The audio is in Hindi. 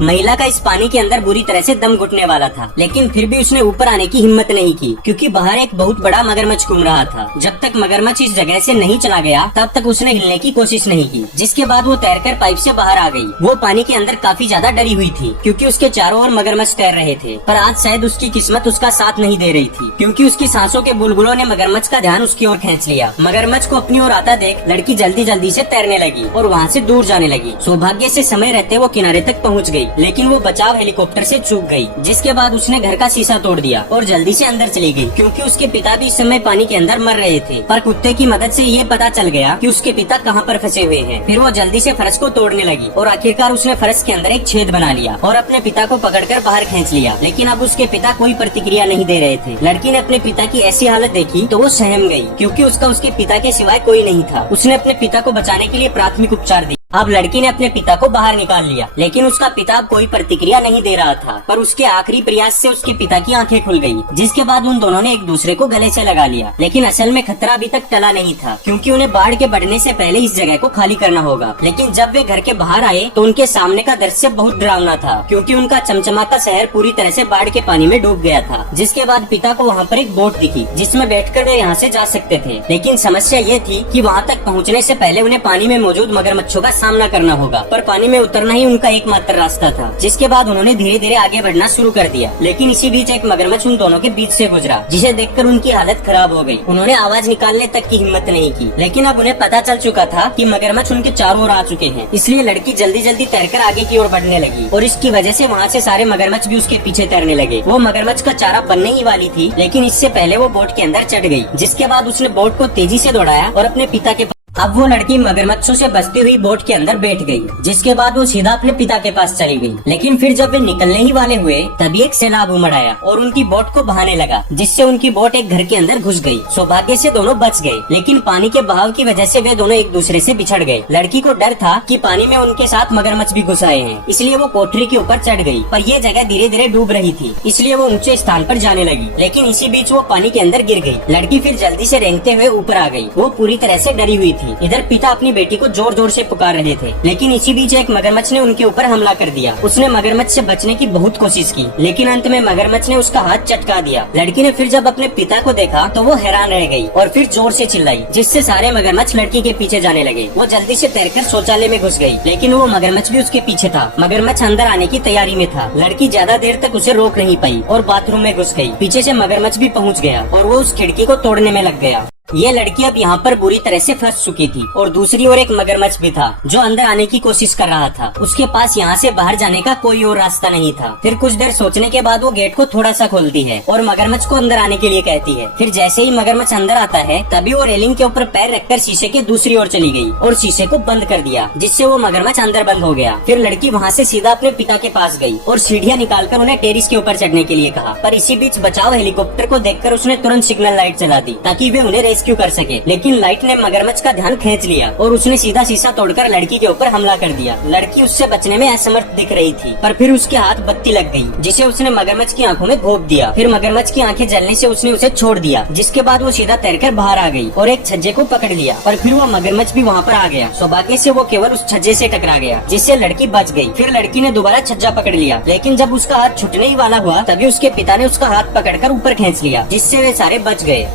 महिला का इस पानी के अंदर बुरी तरह से दम घुटने वाला था, लेकिन फिर भी उसने ऊपर आने की हिम्मत नहीं की, क्योंकि बाहर एक बहुत बड़ा मगरमच्छ घूम रहा था। जब तक मगरमच्छ इस जगह से नहीं चला गया तब तक उसने हिलने की कोशिश नहीं की, जिसके बाद वो तैरकर पाइप से बाहर आ गई। वो पानी के अंदर काफी ज्यादा डरी हुई थी, क्योंकि उसके चारों ओर मगरमच्छ तैर रहे थे। पर आज शायद उसकी किस्मत उसका साथ नहीं दे रही थी, क्योंकि उसकी सांसों के बुलबुलों ने मगरमच्छ का ध्यान उसकी ओर खींच लिया। मगरमच्छ को अपनी ओर आता देख लड़की जल्दी जल्दी से तैरने लगी और वहाँ से दूर जाने लगी। सौभाग्य से समय रहते वो किनारे तक पहुँच गई, लेकिन वो बचाव हेलीकॉप्टर से चूक गई, जिसके बाद उसने घर का शीशा तोड़ दिया और जल्दी से अंदर चली गई, क्योंकि उसके पिता भी इस समय पानी के अंदर मर रहे थे। पर कुत्ते की मदद से ये पता चल गया कि उसके पिता कहाँ पर फंसे हुए हैं। फिर वो जल्दी से फर्श को तोड़ने लगी और आखिरकार उसने फर्श के अंदर एक छेद बना लिया और अपने पिता को पकड़कर बाहर खींच लिया। लेकिन अब उसके पिता कोई प्रतिक्रिया नहीं दे रहे थे। लड़की ने अपने पिता की ऐसी हालत देखी तो वो सहम गई, क्योंकि उसका उसके पिता के सिवाय कोई नहीं था। उसने अपने पिता को बचाने के लिए प्राथमिक उपचार दिया। अब लड़की ने अपने पिता को बाहर निकाल लिया, लेकिन उसका पिता कोई प्रतिक्रिया नहीं दे रहा था। पर उसके आखिरी प्रयास से उसके पिता की आंखें खुल गयी, जिसके बाद उन दोनों ने एक दूसरे को गले से लगा लिया। लेकिन असल में खतरा अभी तक टला नहीं था, क्योंकि उन्हें बाढ़ के बढ़ने से पहले इस जगह को खाली करना होगा। लेकिन जब वे घर के बाहर आए तो उनके सामने का दृश्य बहुत डरावना था, क्योंकि उनका चमचमाता शहर पूरी तरह से बाढ़ के पानी में डूब गया था। जिसके बाद पिता को वहाँ पर एक बोट दिखी, जिसमें बैठकर वे यहाँ से जा सकते थे। लेकिन समस्या ये थी कि वहाँ तक पहुँचने से पहले उन्हें पानी में मौजूद मगरमच्छों का सामना करना होगा। पर पानी में उतरना ही उनका एकमात्र रास्ता था। जिसके बाद उन्होंने धीरे धीरे आगे बढ़ना शुरू कर दिया। लेकिन इसी बीच एक मगरमच्छ उन दोनों के बीच से गुजरा, जिसे देखकर उनकी हालत खराब हो गई। उन्होंने आवाज निकालने तक की हिम्मत नहीं की, लेकिन अब उन्हें पता चल चुका था कि मगरमच्छ उनके चारों ओर आ चुके हैं। इसलिए लड़की जल्दी जल्दी तैरकर आगे की ओर बढ़ने लगी और इसकी वजह से वहाँ से सारे मगरमच्छ भी उसके पीछे तैरने लगे। वो मगरमच्छ का चारा बनने ही वाली थी, लेकिन इससे पहले वो बोट के अंदर चढ़ गई। जिसके बाद उसने बोट को तेजी से दौड़ाया और अपने पिता के अब वो लड़की मगरमच्छों से बचती हुई बोट के अंदर बैठ गई, जिसके बाद वो सीधा अपने पिता के पास चली गई। लेकिन फिर जब वे निकलने ही वाले हुए तभी एक सैलाब उमड़ आया और उनकी बोट को बहाने लगा, जिससे उनकी बोट एक घर के अंदर घुस गई। सौभाग्य से दोनों बच गए, लेकिन पानी के बहाव की वजह से वे दोनों एक दूसरे से बिछड़ गए। लड़की को डर था कि पानी में उनके साथ मगरमच्छ भी घुस आए हैं, इसलिए वो कोठरी के ऊपर चढ़ गई। पर यह जगह धीरे धीरे डूब रही थी, इसलिए वो ऊंचे स्थान पर जाने लगी। लेकिन इसी बीच वो पानी के अंदर गिर गई। लड़की फिर जल्दी से रेंगते हुए ऊपर आ गई। वो पूरी तरह से डरी हुई थी। इधर पिता अपनी बेटी को जोर जोर से पुकार रहे थे, लेकिन इसी बीच एक मगरमच्छ ने उनके ऊपर हमला कर दिया। उसने मगरमच्छ से बचने की बहुत कोशिश की, लेकिन अंत में मगरमच्छ ने उसका हाथ चटका दिया। लड़की ने फिर जब अपने पिता को देखा तो वो हैरान रह गई और फिर जोर से चिल्लाई, जिससे सारे मगरमच्छ लड़की के पीछे जाने लगे। वो जल्दी से तैरकर शौचालय में घुस गई, लेकिन वो मगरमच्छ भी उसके पीछे था। मगरमच्छ अंदर आने की तैयारी में था। लड़की ज्यादा देर तक उसे रोक नहीं पाई और बाथरूम में घुस गई। पीछे से मगरमच्छ भी पहुंच गया और वो उस खिड़की को तोड़ने में लग गया। ये लड़की अब यहाँ पर बुरी तरह से फंस चुकी थी और दूसरी ओर एक मगरमच्छ भी था जो अंदर आने की कोशिश कर रहा था। उसके पास यहाँ से बाहर जाने का कोई और रास्ता नहीं था। फिर कुछ देर सोचने के बाद वो गेट को थोड़ा सा खोलती है और मगरमच्छ को अंदर आने के लिए कहती है। फिर जैसे ही मगरमच्छ अंदर आता है तभी वो रेलिंग के ऊपर पैर रखकर शीशे के दूसरी ओर चली गई और शीशे को बंद कर दिया, जिससे वो मगरमच्छ अंदर बंद हो गया। फिर लड़की वहाँ से सीधा अपने पिता के पास गई और सीढ़ियाँ निकालकर उन्हें टेरिस के ऊपर चढ़ने के लिए कहा। पर इसी बीच बचाव हेलीकॉप्टर को देखकर उसने तुरंत सिग्नल लाइट चला दी ताकि वे उन्हें रेस्क्यू कर सके। लेकिन लाइट ने मगरमच्छ का ध्यान खींच लिया और उसने सीधा शीशा तोड़कर लड़की के ऊपर हमला कर दिया। लड़की उससे बचने में असमर्थ दिख रही थी, पर फिर उसके हाथ बत्ती लग गई, जिसे उसने मगरमच्छ की आंखों में घोंप दिया। फिर मगरमच्छ की आंखें जलने से उसने उसे छोड़ दिया, जिसके बाद वो सीधा तैरकर बाहर आ गई और एक छज्जे को पकड़ लिया। और फिर वो मगरमच्छ भी वहाँ पर आ गया। सौभाग्य से वो केवल उस छज्जे से टकरा गया, जिससे लड़की बच गई। फिर लड़की ने दोबारा छज्जा पकड़ लिया, लेकिन जब उसका हाथ छूटने ही वाला हुआ तभी उसके पिता ने उसका हाथ पकड़कर ऊपर खींच लिया, जिससे वे सारे बच गए।